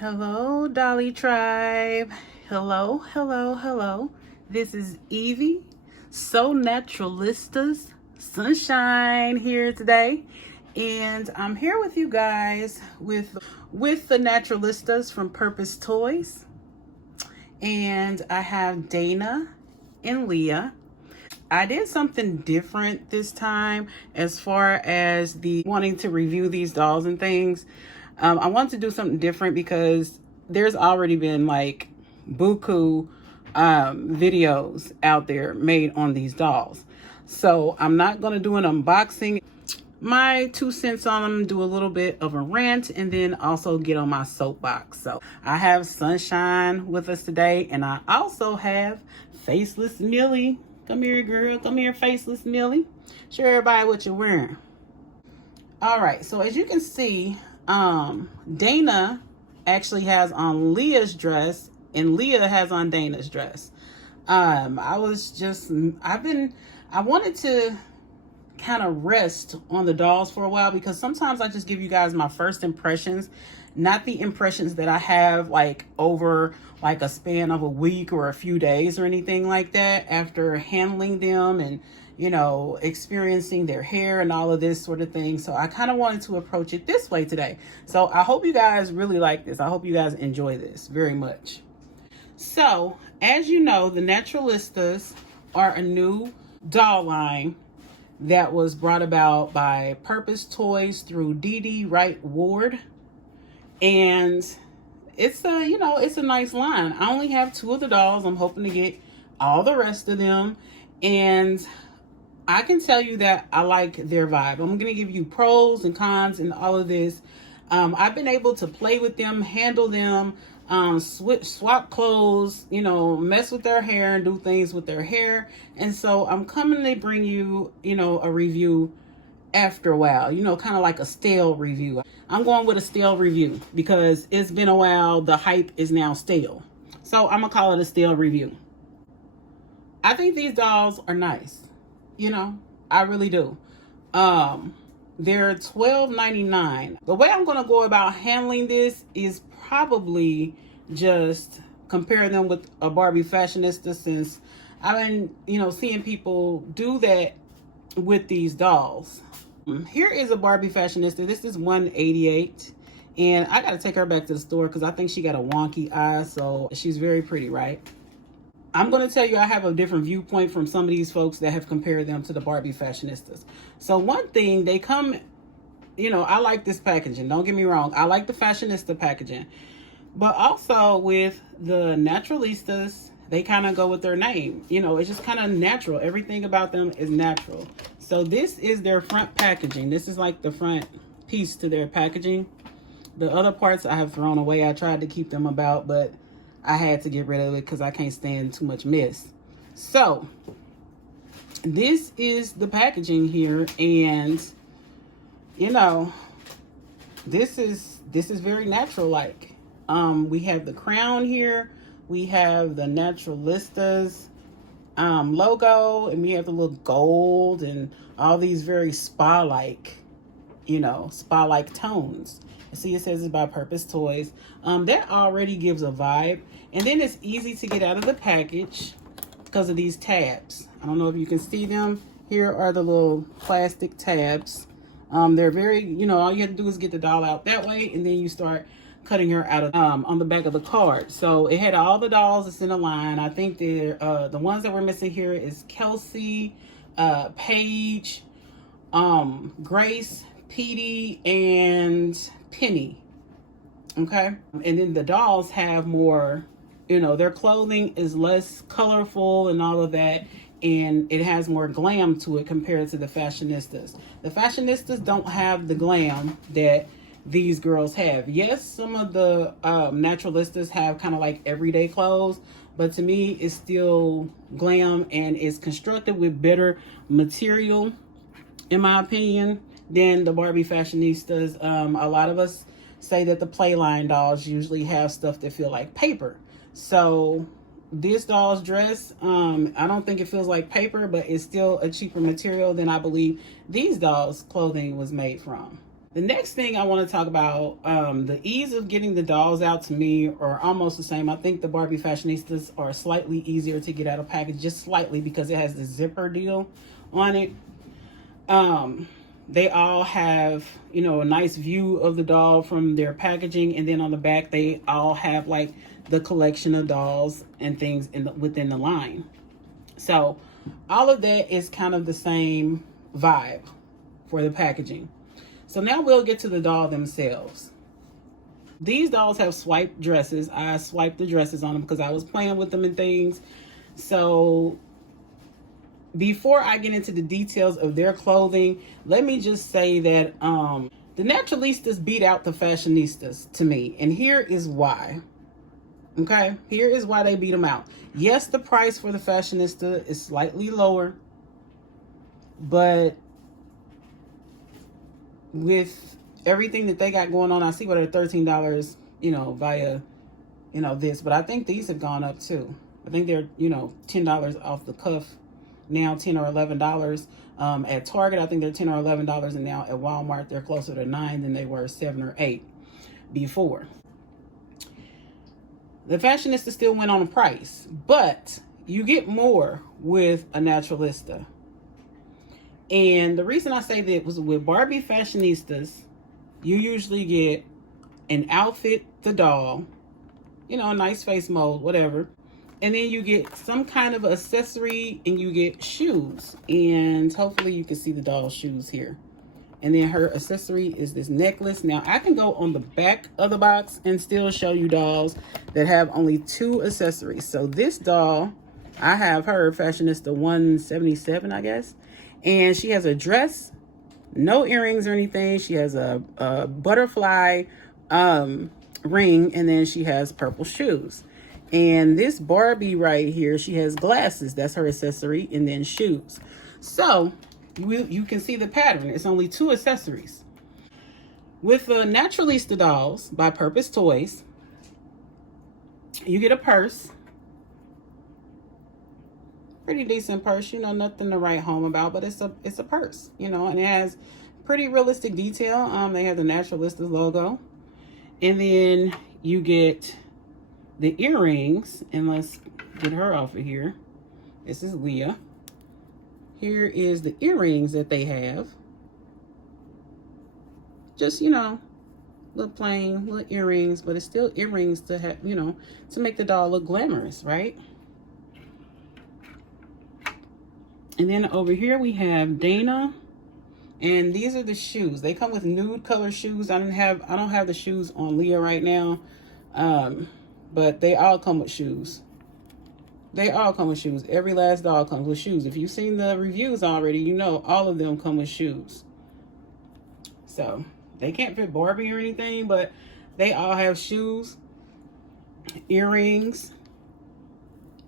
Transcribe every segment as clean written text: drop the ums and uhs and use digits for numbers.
Hello, Dolly Tribe. Hello, hello, hello. This is Evie, So Naturalistas, Sunshine here today. And I'm here with you guys with the Naturalistas from Purpose Toys. And I have Dana and Leah. I did something different this time as far as the wanting to review these dolls and things. I wanted to do something different because there's already been like buku videos out there made on these dolls. So I'm not going to do an unboxing. My 2 cents on them, do a little bit of a rant, and then also get on my soapbox. So I have Sunshine with us today, and I also have Faceless Millie. Come here, girl. Come here, Faceless Millie. Show everybody what you're wearing. All right, so as you can see, Dana actually has on Leah's dress, and Leah has on Dana's dress. I wanted to kind of rest on the dolls for a while because sometimes I just give you guys my first impressions, not the impressions that I have like over like a span of a week or a few days or anything like that after handling them and, you know, experiencing their hair and all of this sort of thing. So I kind of wanted to approach it this way today. So I hope you guys really like this. I hope you guys enjoy this very much. So as you know, the Naturalistas are a new doll line that was brought about by Purpose Toys through Dee Wright Ward. And it's a nice line. I only have 2 of the dolls. I'm hoping to get all the rest of them. And I can tell you that I like their vibe. I'm going to give you pros and cons and all of this. I've been able to play with them, handle them, swap clothes, mess with their hair and do things with their hair. And so I'm coming to bring you, a review after a while, kind of like a stale review. I'm going with a stale review because it's been a while. The hype is now stale. So I'm going to call it a stale review. I think these dolls are nice. I really do. They're $12.99. The way I'm going to go about handling this is probably just compare them with a Barbie Fashionista, since I've been, seeing people do that with these dolls. Here is a Barbie Fashionista. This is $188. And I got to take her back to the store because I think she got a wonky eye. So she's very pretty, right? I'm going to tell you I have a different viewpoint from some of these folks that have compared them to the Barbie Fashionistas. So one thing, they come, I like this packaging. Don't get me wrong. I like the Fashionista packaging. But also with the Naturalistas, they kind of go with their name. It's just kind of natural. Everything about them is natural. So this is their front packaging. This is like the front piece to their packaging. The other parts I have thrown away. I tried to keep them about, but I had to get rid of it because I can't stand too much mess. So this is the packaging here, and this is very natural like. We have the crown here, we have the Naturalistas logo, and we have the little gold and all these very spa-like tones. See, it says it's by Purpose Toys. That already gives a vibe. And then it's easy to get out of the package because of these tabs. I don't know if you can see them. Here are the little plastic tabs. They're very, all you have to do is get the doll out that way, and then you start cutting her out of on the back of the card. So it had all the dolls that's in a line. I think the ones that we're missing here is Kelsey, Paige, Grace, Petey, and Penny. Okay, and then the dolls have more, their clothing is less colorful and all of that, and it has more glam to it compared to the Fashionistas. The Fashionistas don't have the glam that these girls have. Yes, some of the Naturalistas have kind of like everyday clothes, but to me it's still glam, and it's constructed with better material, in my opinion, than the Barbie Fashionistas. A lot of us say that the Playline dolls usually have stuff that feel like paper. So this doll's dress, I don't think it feels like paper, but it's still a cheaper material than I believe these dolls' clothing was made from. The next thing I want to talk about, the ease of getting the dolls out to me are almost the same. I think the Barbie Fashionistas are slightly easier to get out of package, just slightly, because it has the zipper deal on it. They all have, you know, a nice view of the doll from their packaging, and then on the back they all have like the collection of dolls and things within the line. So all of that is kind of the same vibe for the packaging. So now we'll get to the doll themselves. These dolls have swiped dresses. I swiped the dresses on them because I was playing with them and things. So before I get into the details of their clothing, let me just say that the Naturalistas beat out the Fashionistas to me. And here is why. Okay, here is why they beat them out. Yes, the price for the Fashionista is slightly lower, but with everything that they got going on, I see what are $13, you know, via, you know, this, but I think these have gone up too. I think they're, you know, $10 off the cuff now, $10 or $11 at Target. I think they're $10 or $11, and now at Walmart they're closer to $9 than they were $7 or $8 before. The Fashionista still went on a price, but you get more with a Naturalista. And the reason I say that was with Barbie Fashionistas, you usually get an outfit, the doll, you know, a nice face mold, whatever. And then you get some kind of accessory, and you get shoes. And hopefully you can see the doll's shoes here. And then her accessory is this necklace. Now I can go on the back of the box and still show you dolls that have only 2 accessories. So this doll, I have her Fashionista 177, I guess. And she has a dress, no earrings or anything. She has a butterfly ring, and then she has purple shoes. And this Barbie right here, she has glasses. That's her accessory, and then shoes. So you can see the pattern. It's only 2 accessories. With the Naturalista dolls by Purpose Toys, you get a purse. Pretty decent purse, you know, nothing to write home about, but it's a purse, you know, and it has pretty realistic detail. They have the Naturalistas logo. And then you get the earrings, and let's get her off of here. This is Leah. Here is the earrings that they have. Just, you know, little plain little earrings, but it's still earrings to have, you know, to make the doll look glamorous, right? And then over here we have Dana, and these are the shoes. They come with nude color shoes. I don't have the shoes on Leah right now, but they all come with shoes. They all come with shoes. Every last doll comes with shoes. If you've seen the reviews already, you know all of them come with shoes. So they can't fit Barbie or anything, but they all have shoes, earrings,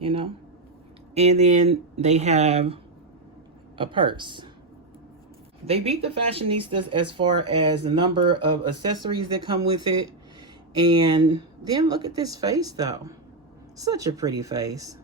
you know, and then they have a purse. They beat the Fashionistas as far as the number of accessories that come with it. And then look at this face though. Such a pretty face.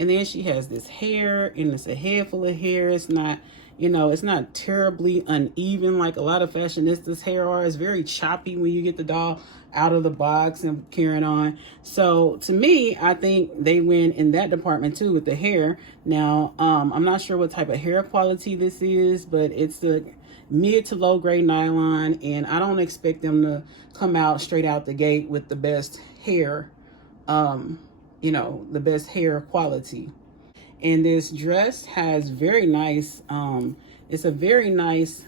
And then she has this hair, and it's a head full of hair. It's not, you know, it's not terribly uneven like a lot of Fashionistas' hair are. It's very choppy when you get the doll out of the box and carrying on. So to me, I think they win in that department too with the hair. Now, I'm not sure what type of hair quality this is, but it's the mid to low grade nylon, and I don't expect them to come out straight out the gate with the best hair, you know, the best hair quality. And this dress has very nice, it's a very nice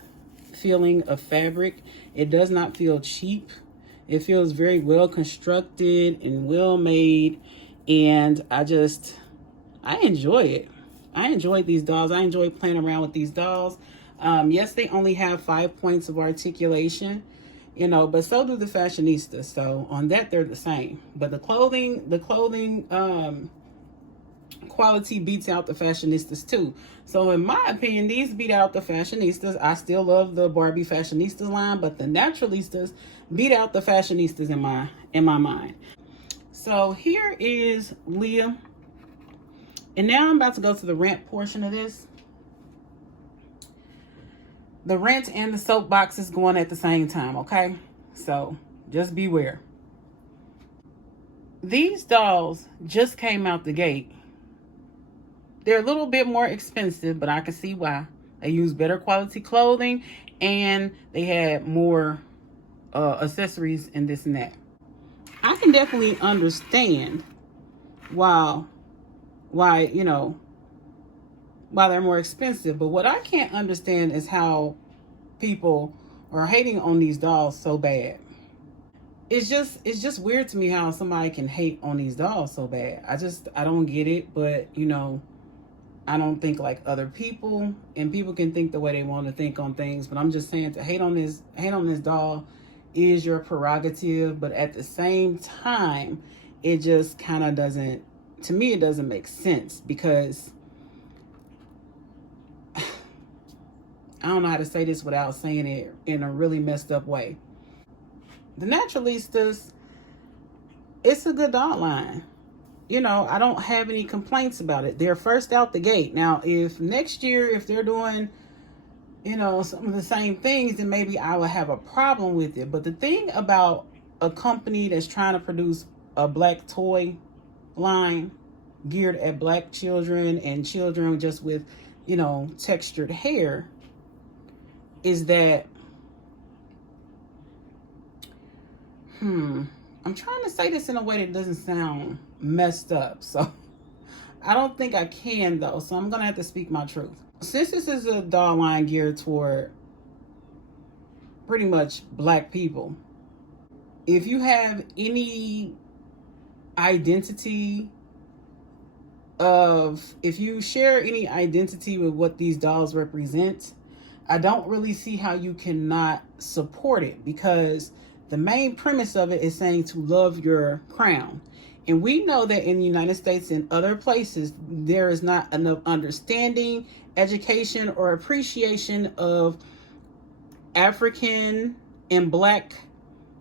feeling of fabric. It does not feel cheap. It feels very well constructed and well made. And I enjoy it. I enjoy these dolls. I enjoy playing around with these dolls. Yes, they only have 5 points of articulation, you know, but so do the Fashionistas. So on that, they're the same. But the clothing quality beats out the Fashionistas too. So in my opinion, these beat out the Fashionistas. I still love the Barbie Fashionistas line, but the Naturalistas beat out the Fashionistas in my mind. So here is Leah. And now I'm about to go to the Rant portion of this. The Rant and the soapbox is going at the same time, okay? So just beware. These dolls just came out the gate. They're a little bit more expensive, but I can see why. They use better quality clothing, and they had more accessories and this and that. I can definitely understand why they're more expensive. But what I can't understand is how people are hating on these dolls so bad. It's just weird to me how somebody can hate on these dolls so bad. I don't get it, but I don't think like other people, and people can think the way they want to think on things, but I'm just saying, to hate on this doll is your prerogative, but at the same time, it just kind of doesn't, to me, it doesn't make sense, because I don't know how to say this without saying it in a really messed up way. The Naturalistas, it's a good doll line. I don't have any complaints about it. They're first out the gate. Now, if next year, if they're doing, some of the same things, then maybe I would have a problem with it. But the thing about a company that's trying to produce a black toy line geared at black children and children just with, textured hair, is that, I'm trying to say this in a way that doesn't sound messed up. So I don't think I can, though. So I'm going to have to speak my truth. Since this is a doll line geared toward pretty much black people, if you have any identity if you share any identity with what these dolls represent, I don't really see how you cannot support it, because the main premise of it is saying to love your crown. And we know that in the United States and other places, there is not enough understanding, education, or appreciation of African and black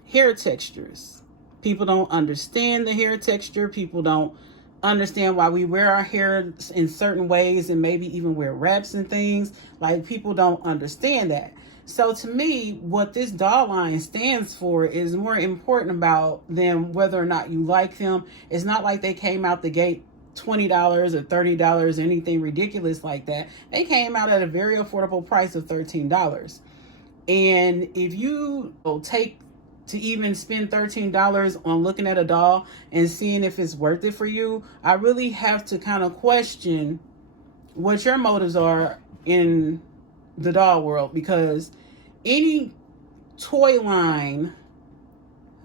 hair textures. People don't understand the hair texture. People don't understand why we wear our hair in certain ways, and maybe even wear wraps and things. Like, people don't understand that. So to me, what this doll line stands for is more important about them, whether or not you like them. It's not like they came out the gate $20 or $30, anything ridiculous like that. They came out at a very affordable price of $13. And if you take to even spend $13 on looking at a doll and seeing if it's worth it for you, I really have to kind of question what your motives are in the doll world, because any toy line,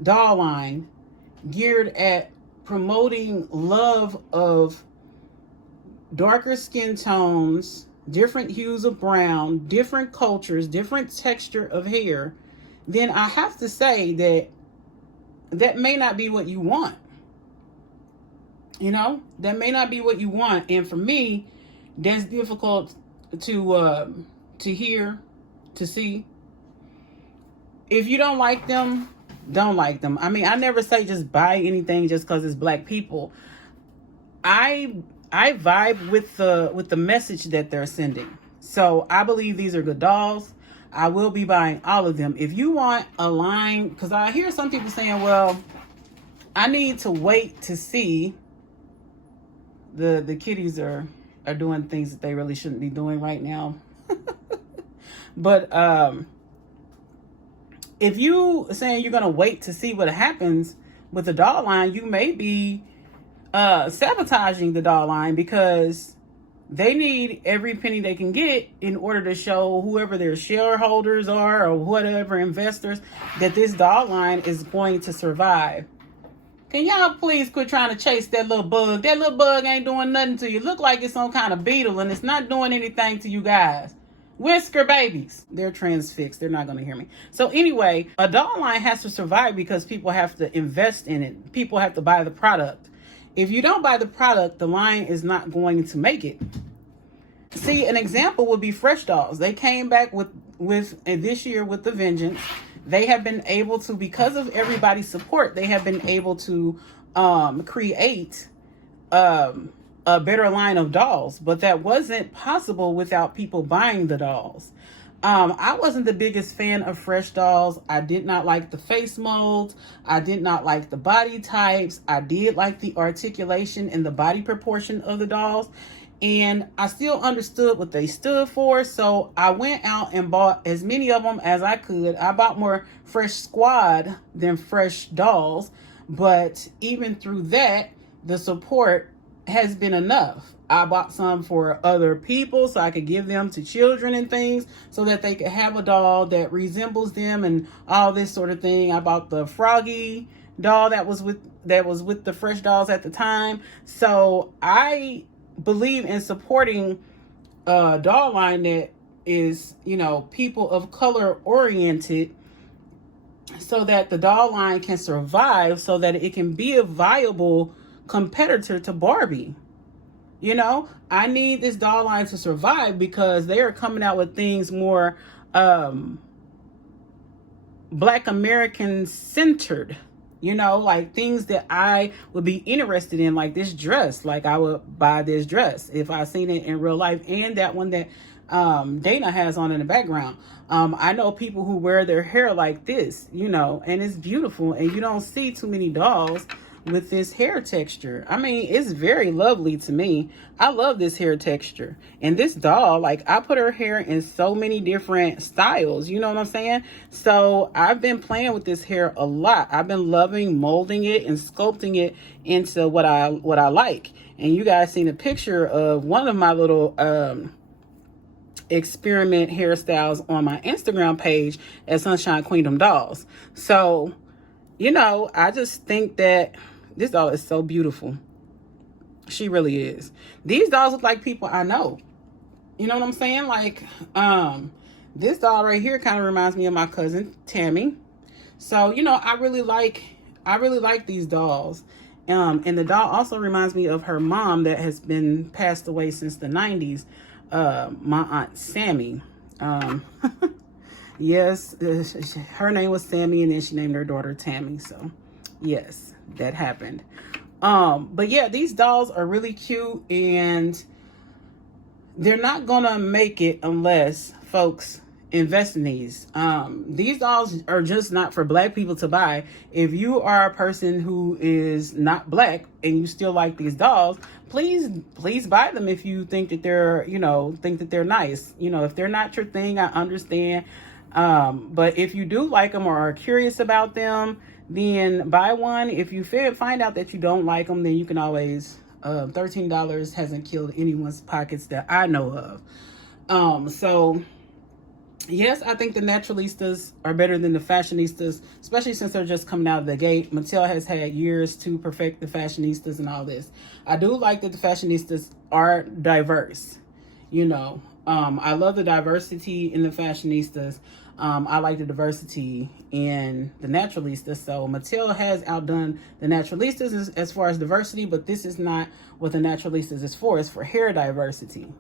doll line geared at promoting love of darker skin tones, different hues of brown, different cultures, different texture of hair, then I have to say that may not be what you want. That may not be what you want. And for me, that's difficult to hear, to see. If you don't like them, don't like them. I mean, I never say just buy anything just because it's black people. I vibe with the message that they're sending. So I believe these are good dolls. I will be buying all of them. If you want a line, because I hear some people saying, well, I need to wait to see. The kitties are doing things that they really shouldn't be doing right now. But if you saying you're going to wait to see what happens with the doll line, you may be sabotaging the doll line, because they need every penny they can get in order to show whoever their shareholders are or whatever investors that this doll line is going to survive. Can y'all please quit trying to chase that little bug? That little bug ain't doing nothing to you. Look like it's some kind of beetle, and it's not doing anything to you guys. Whisker babies. They're transfixed. They're not going to hear me. So anyway, a doll line has to survive because people have to invest in it. People have to buy the product. If you don't buy the product, the line is not going to make it. See, an example would be Fresh Dolls. They came back with this year with the vengeance. They have been able to, because of everybody's support, they have been able to create a better line of dolls. But that wasn't possible without people buying the dolls. I wasn't the biggest fan of Fresh dolls. I did not like the face molds. I did not like the body types. I did like the articulation and the body proportion of the dolls. And I still understood what they stood for. So I went out and bought as many of them as I could. I bought more Fresh Squad than Fresh dolls. But even through that, the support has been enough. I bought some for other people so I could give them to children and things so that they could have a doll that resembles them and all this sort of thing. I bought the Froggy doll that was with the Fresh dolls at the time. So I believe in supporting a doll line that is, you know, people of color oriented, so that the doll line can survive, so that it can be a viable competitor to Barbie. You know, I need this doll line to survive because they are coming out with things more Black American centered, you know, like things that I would be interested in, like this dress. Like I would buy this dress if I seen it in real life, and that one that Dana has on in the background. I know people who wear their hair like this, you know, and it's beautiful, and you don't see too many dolls with this hair texture. I mean, it's very lovely to me. I love this hair texture. And this doll, like, I put her hair in so many different styles, you know what I'm saying? So I've been playing with this hair a lot. I've been loving molding it and sculpting it into what I like. And you guys seen a picture of one of my little experiment hairstyles on my Instagram page at Sunshine Queendom Dolls. So, you know, I just think that this doll is so beautiful. She really is. These dolls look like people I know. You know what I'm saying? Like, this doll right here kind of reminds me of my cousin Tammy. So, you know, I really like these dolls. And the doll also reminds me of her mom that has been passed away since the 90s. My Aunt Sammy. Yes, her name was Sammy, and then she named her daughter Tammy. So, yes, that happened. But yeah, these dolls are really cute, and they're not gonna make it unless folks invest in these. These dolls are just not for Black people to buy. If you are a person who is not Black and you still like these dolls, please buy them if you think that they're, you know, nice. You know, if they're not your thing, I understand. But if you do like them or are curious about them, then buy one. If you find out that you don't like them, then you can always, $13 hasn't killed anyone's pockets that I know of. So yes, I think the Naturalistas are better than the Fashionistas, especially since they're just coming out of the gate. Mattel has had years to perfect the Fashionistas and all this. I do like that the Fashionistas are diverse. You know, I love the diversity in the Fashionistas. I like the diversity in the Naturalistas. So Mattel has outdone the Naturalistas as far as diversity, but this is not what the Naturalistas is for. It's for hair diversity.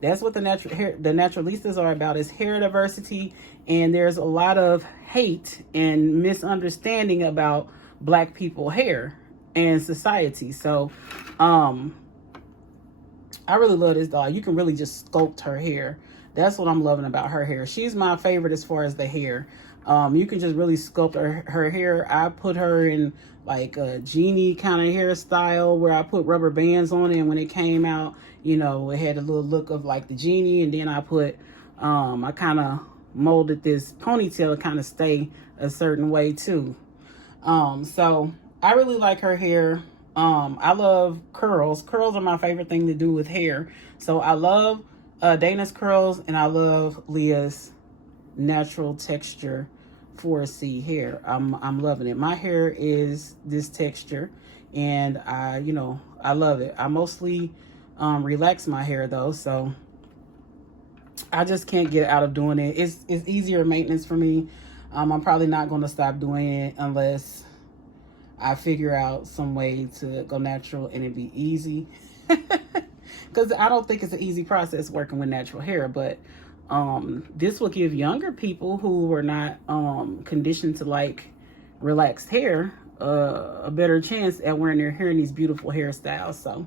That's what the Naturalistas are about, is hair diversity. And there's a lot of hate and misunderstanding about Black people hair and society. So I really love this doll. You can really just sculpt her hair. That's what I'm loving about her hair. She's my favorite as far as the hair. You can just really sculpt her hair. I put her in like a genie kind of hairstyle where I put rubber bands on it. And when it came out, you know, it had a little look of like the genie. And then I put, I kind of molded this ponytail to kind of stay a certain way too. So I really like her hair. I love curls. Curls are my favorite thing to do with hair. So I love Dana's curls, and I love Leah's natural texture 4C hair. I'm loving it. My hair is this texture, and I love it. I mostly relax my hair though, so I just can't get out of doing it. It's easier maintenance for me. I'm probably not going to stop doing it unless I figure out some way to go natural and it be easy. Because I don't think it's an easy process working with natural hair, but this will give younger people who are not conditioned to like relaxed hair a better chance at wearing their hair in these beautiful hairstyles. So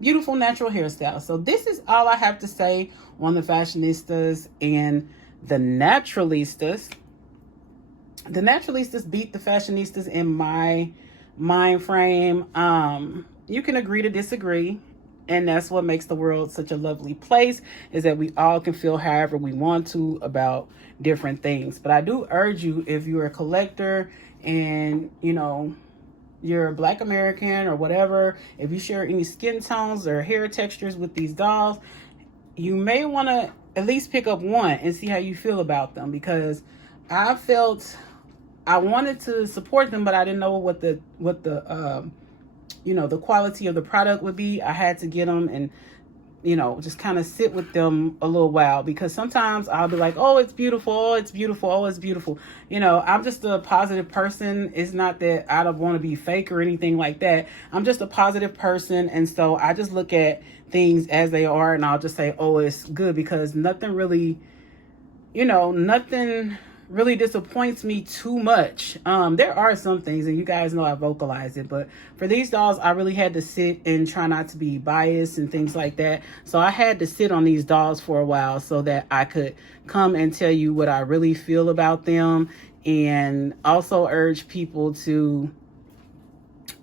beautiful natural hairstyles. So this is all I have to say on the Fashionistas and the Naturalistas. The Naturalistas beat the Fashionistas in my mind frame. You can agree to disagree. And that's what makes the world such a lovely place, is that we all can feel however we want to about different things. But I do urge you, if you're a collector and, you know, you're a Black American or whatever, if you share any skin tones or hair textures with these dolls, you may want to at least pick up one and see how you feel about them, because I felt I wanted to support them, but I didn't know what the you know, the quality of the product would be. I had to get them and, you know, just kind of sit with them a little while, because sometimes I'll be like, oh, it's beautiful. Oh, it's beautiful. Oh, it's beautiful. You know, I'm just a positive person. It's not that I don't want to be fake or anything like that. I'm just a positive person. And so I just look at things as they are, and I'll just say, oh, it's good, because nothing really, you know, nothing really disappoints me too much. There are some things, and you guys know I vocalize it, but for these dolls, I really had to sit and try not to be biased and things like that. So I had to sit on these dolls for a while so that I could come and tell you what I really feel about them, and also urge people to,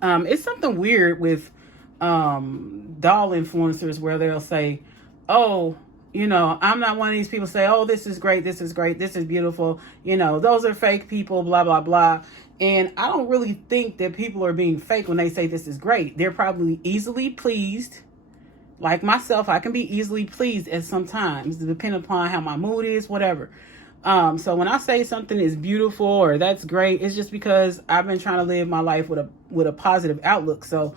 it's something weird with doll influencers where they'll say, oh, you know, I'm not one of these people say, oh, this is great, this is great, this is beautiful. You know, those are fake people, blah, blah, blah. And I don't really think that people are being fake when they say this is great. They're probably easily pleased. Like myself, I can be easily pleased at sometimes, depending upon how my mood is, whatever. So when I say something is beautiful or that's great, it's just because I've been trying to live my life with a positive outlook. So,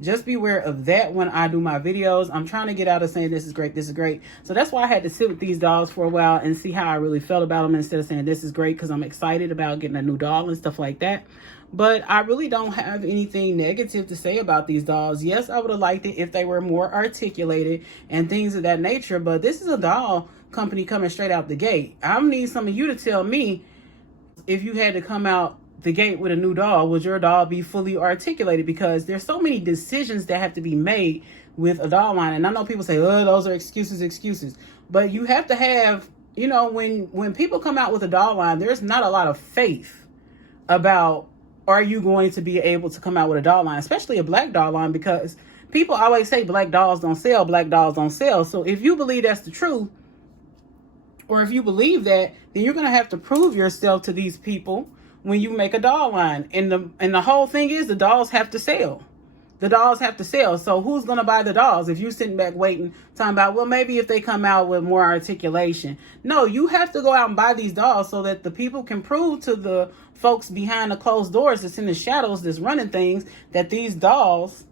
just beware of that when I do my videos. I'm trying to get out of saying this is great, this is great. So that's why I had to sit with these dolls for a while and see how I really felt about them, instead of saying this is great because I'm excited about getting a new doll and stuff like that. But I really don't have anything negative to say about these dolls. Yes, I would have liked it if they were more articulated and things of that nature. But this is a doll company coming straight out the gate. I need some of you to tell me, if you had to come out the gate with a new doll, would your doll be fully articulated? Because there's so many decisions that have to be made with a doll line. And I know people say, oh, those are excuses. But you have to have, you know, when people come out with a doll line, there's not a lot of faith about, are you going to be able to come out with a doll line, especially a Black doll line, because people always say Black dolls don't sell, Black dolls don't sell. So if you believe that's the truth, or if you believe that, then you're going to have to prove yourself to these people when you make a doll line. And the whole thing is, the dolls have to sell. The dolls have to sell. So who's going to buy the dolls if you're sitting back waiting, talking about, well, maybe if they come out with more articulation? No, you have to go out and buy these dolls so that the people can prove to the folks behind the closed doors that's in the shadows that's running things, that these dolls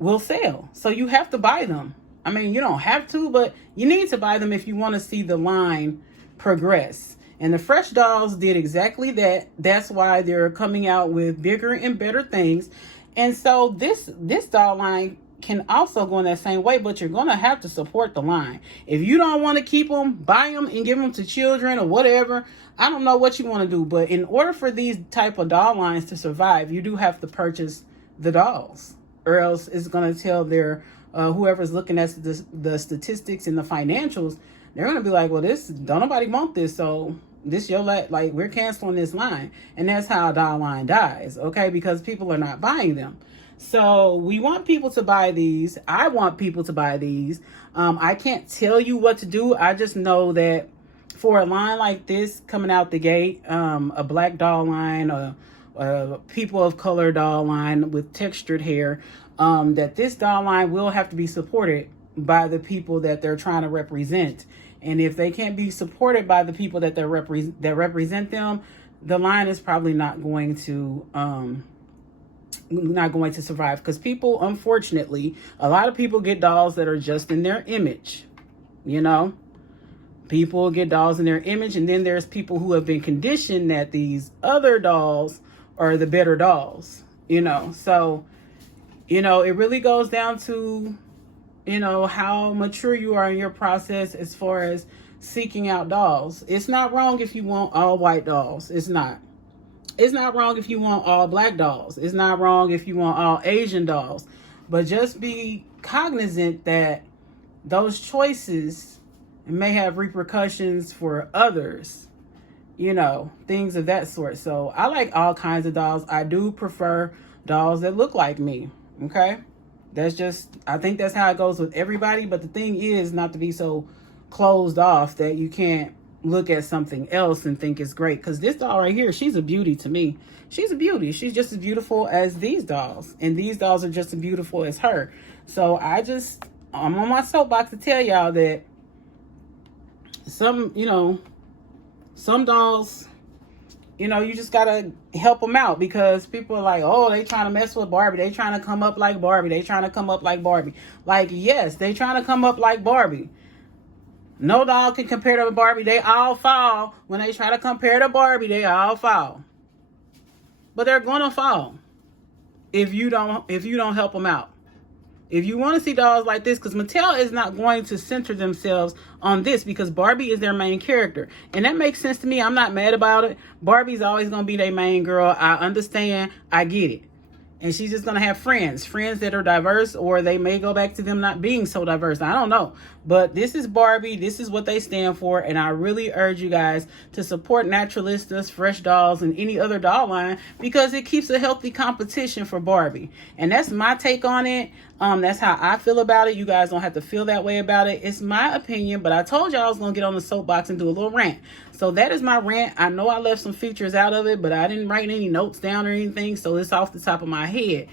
will sell. So you have to buy them. I mean, you don't have to, but you need to buy them if you want to see the line progress. And the Fresh dolls did exactly that. That's why they're coming out with bigger and better things. And so this doll line can also go in that same way, but you're going to have to support the line. If you don't want to keep them, buy them and give them to children or whatever. I don't know what you want to do, but in order for these type of doll lines to survive, you do have to purchase the dolls, or else it's going to tell their whoever's looking at the statistics and the financials, they're going to be like, well, this, don't nobody want this, so this your like we're canceling this line. And that's how a doll line dies, okay? Because people are not buying them. So we want people to buy these. I want people to buy these. I can't tell you what to do. I just know that for a line like this coming out the gate, a Black doll line, a people of color doll line with textured hair, that this doll line will have to be supported by the people that they're trying to represent. And if they can't be supported by the people that represent them, the line is probably not going to survive. Because people, unfortunately, a lot of people get dolls that are just in their image. You know, people get dolls in their image, and then there's people who have been conditioned that these other dolls are the better dolls. You know, so you know, it really goes down to, you know, how mature you are in your process as far as seeking out dolls. It's not wrong if you want all white dolls. It's not. It's not wrong if you want all Black dolls. It's not wrong if you want all Asian dolls. But just be cognizant that those choices It may have repercussions for others, you know, things of that sort. So I like all kinds of dolls. I do prefer dolls that look like me. Okay. That's just, I think that's how it goes with everybody. But the thing is not to be so closed off that you can't look at something else and think it's great. Because this doll right here, she's a beauty to me. She's a beauty. She's just as beautiful as these dolls. And these dolls are just as beautiful as her. So I'm on my soapbox to tell y'all that some dolls, you know, you just gotta help them out, because people are like, oh, they trying to mess with Barbie. They trying to come up like Barbie. They trying to come up like Barbie. Like, yes, they trying to come up like Barbie. No doll can compare to Barbie. They all fall. When they try to compare to Barbie, they all fall. But they're gonna fall if you don't help them out. If you want to see dolls like this, because Mattel is not going to center themselves on this, because Barbie is their main character. And that makes sense to me. I'm not mad about it. Barbie's always going to be their main girl. I understand. I get it. And she's just going to have friends that are diverse, or they may go back to them not being so diverse. I don't know. But this is Barbie. This is what they stand for. And I really urge you guys to support Naturalistas, Fresh Dolls, and any other doll line, because it keeps a healthy competition for Barbie. And that's my take on it. That's how I feel about it. You guys don't have to feel that way about it. It's my opinion, but I told y'all I was going to get on the soapbox and do a little rant. So that is my rant. I know I left some features out of it, but I didn't write any notes down or anything, so it's off the top of my head.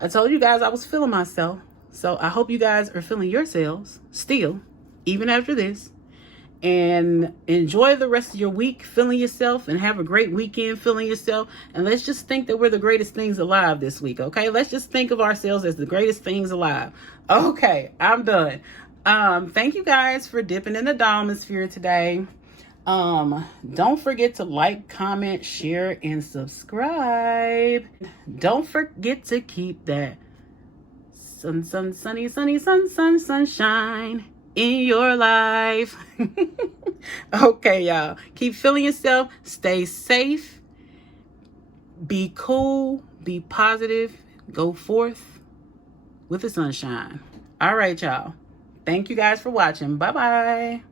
I told you guys I was feeling myself, so I hope you guys are feeling yourselves still, even after this. And enjoy the rest of your week feeling yourself, and have a great weekend feeling yourself. And let's just think that we're the greatest things alive this week, okay? Let's just think of ourselves as the greatest things alive. Okay, I'm done. Thank you guys for dipping in the Dollmosphere today. Don't forget to like, comment, share, and subscribe. Don't forget to keep that sunshine in your life. Okay, y'all. Keep feeling yourself. Stay safe. Be cool. Be positive. Go forth with the sunshine. All right, y'all. Thank you guys for watching. Bye-bye.